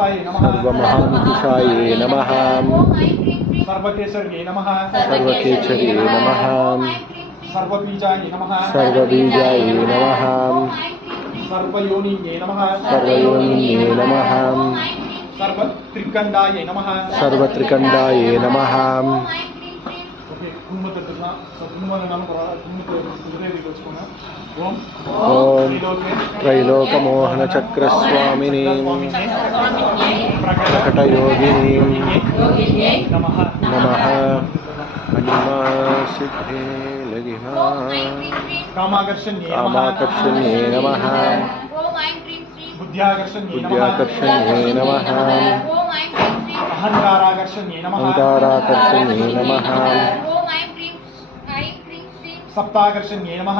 सर्वमहांकुशायै नमः सर्वकेसर्ये नमः सर्वकेचर्ये नमः सर्वबीजाय नमः सर्वबीजायै नमः सर्वयोनिये नमः सर्वयोनिये नमः सर्वत्रिकंडाये नमः सर्वत्रिकंडाये नमः ओम त्रैलोकमोहनचक्रस्वामिनी प्रकटयोगिनी नमः महिमासिद्धे लगिमा कामाकर्षण्ये नमः बुद्ध्याकर्षण्ये नमः अहंकाराकर्षण्ये नमः सप्ताकर्षण्ये नमः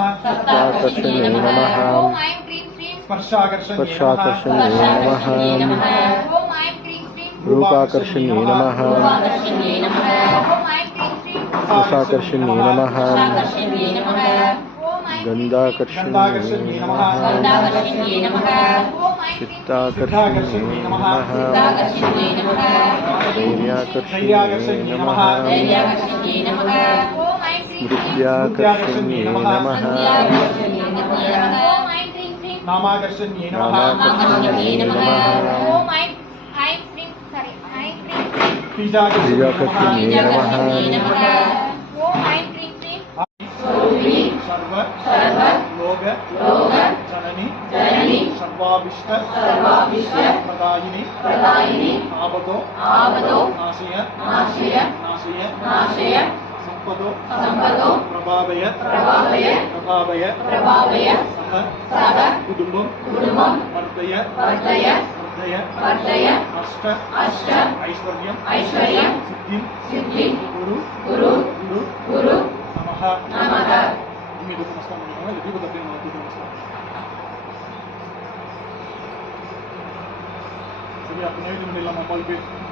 स्पर्शाकर्षण्ये नमः रूपाकर्षण्ये नमः रसाकर्षण्ये नमः गंधाकर्षण्ये नमः चित्ताकर्षण्ये नमः धैर्याकर्षण्ये नमः मृत्याकर्षण्ये नमः नामाकर्षण्ये नमः बीजाकर्षण्ये नमः सर्व लोक जननी सर्वाभिष्ट प्रदायिनी आपदो नाशय संपदो प्रभावय सह कुटुंबम वर्धय अष्ट ऐश्वर्यम सिद्धि गुरु नमः सभी अपने